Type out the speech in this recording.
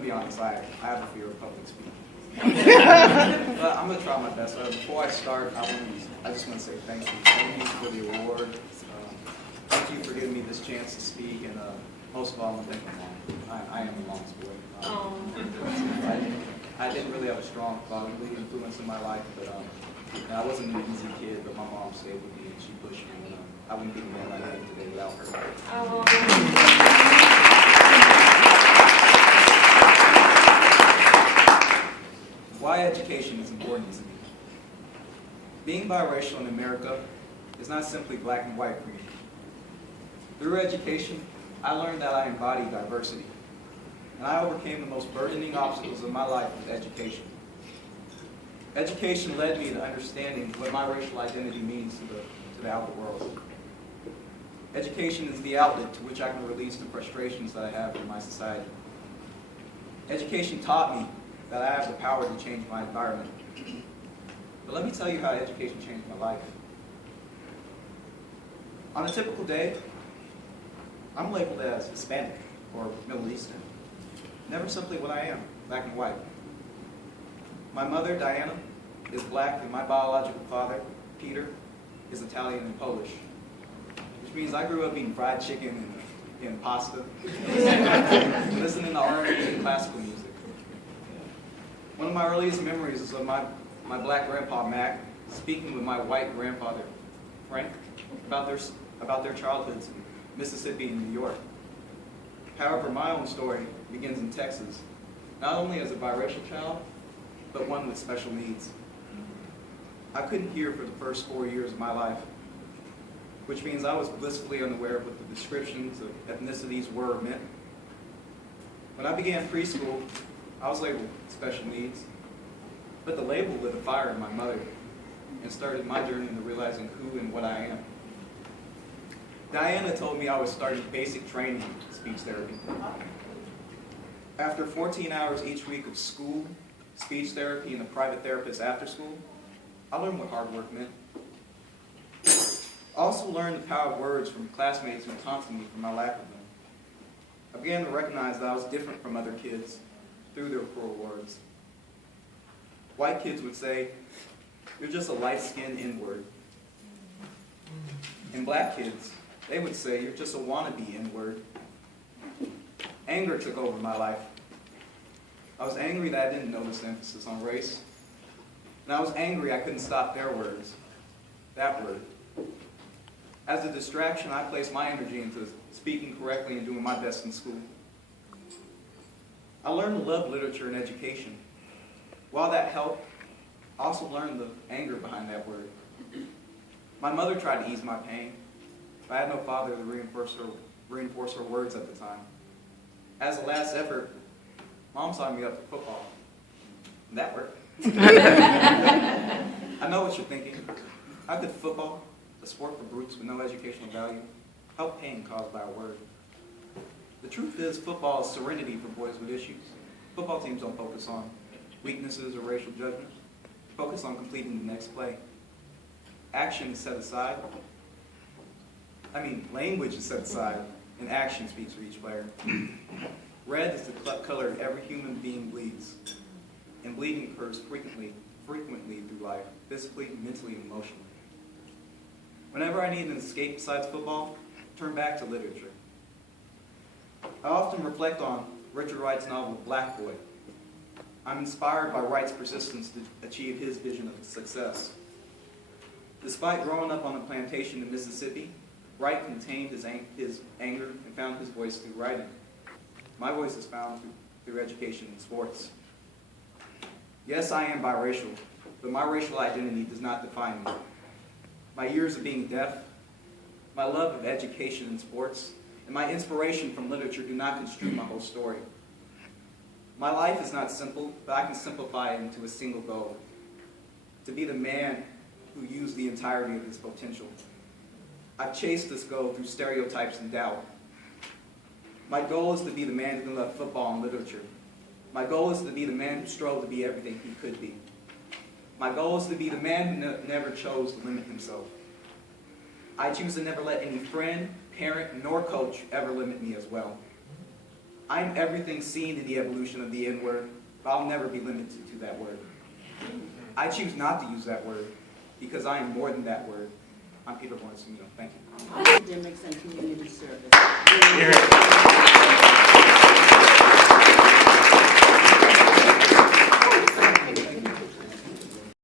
to be honest, I have a fear of public speaking. But I'm going to try my best. Before I start, I just want to say thank you. Thank you for the award. Thank you for giving me this chance to speak. And most of all, I'm going to thank my mom. I am a mom's boy. I didn't really have a strong fatherly influence in my life, but I wasn't an easy kid, but my mom stayed with me and she pushed me. And I wouldn't be the man I am today without her. Why education is important to me. Being biracial in America is not simply black and white for me. Through education, I learned that I embody diversity, and I overcame the most burdening obstacles of my life with education. Education led me to understanding what my racial identity means to the outer world. Education is the outlet to which I can release the frustrations that I have in my society. Education taught me that I have the power to change my environment. But let me tell you how education changed my life. On a typical day, I'm labeled as Hispanic or Middle Eastern. Never simply what I am, black and white. My mother, Diana, is black, and my biological father, Peter, is Italian and Polish. Which means I grew up eating fried chicken and pasta, listening to R&B and classical music. One of my earliest memories is of my black grandpa, Mac, speaking with my white grandfather, Frank, about their childhoods in Mississippi and New York. However, my own story begins in Texas, not only as a biracial child, but one with special needs. I couldn't hear for the first 4 years of my life, which means I was blissfully unaware of what the descriptions of ethnicities were or meant. When I began preschool, I was labeled special needs, but the label lit a fire in my mother and started my journey into realizing who and what I am. Diana told me I was starting basic training in speech therapy. After 14 hours each week of school, speech therapy, and a private therapist after school, I learned what hard work meant. I also learned the power of words from classmates who taunted me for my lack of them. I began to recognize that I was different from other kids through their cruel words. White kids would say, "You're just a light-skinned N-word." And black kids, they would say, "You're just a wannabe N-word." Anger took over my life. I was angry that I didn't notice the emphasis on race. And I was angry I couldn't stop their words, that word. As a distraction, I placed my energy into speaking correctly and doing my best in school. I learned to love literature and education. While that helped, I also learned the anger behind that word. My mother tried to ease my pain, but I had no father to reinforce her words at the time. As a last effort, Mom signed me up for football. And that worked. I know what you're thinking. How could football, a sport for brutes with no educational value, help pain caused by a word? The truth is, football is serenity for boys with issues. Football teams don't focus on weaknesses or racial judgment. They focus on completing the next play. Action is set aside. Language is set aside, and action speaks for each player. Red is the color every human being bleeds, and bleeding occurs frequently through life, physically, mentally, and emotionally. Whenever I need an escape besides football, I turn back to literature. I often reflect on Richard Wright's novel, Black Boy. I'm inspired by Wright's persistence to achieve his vision of success. Despite growing up on a plantation in Mississippi, Wright contained his anger and found his voice through writing. My voice is found through education and sports. Yes, I am biracial, but my racial identity does not define me. My years of being deaf, my love of education and sports, and my inspiration from literature do not construe my whole story. My life is not simple, but I can simplify it into a single goal: to be the man who used the entirety of his potential. I've chased this goal through stereotypes and doubt. My goal is to be the man who loved football and literature. My goal is to be the man who strove to be everything he could be. My goal is to be the man who never chose to limit himself. I choose to never let any friend, parent, nor coach ever limit me as well. I am everything seen in the evolution of the N-word, but I'll never be limited to that word. I choose not to use that word because I am more than that word. I'm Peter Lawrence Cimino. Thank you. Academics and community service.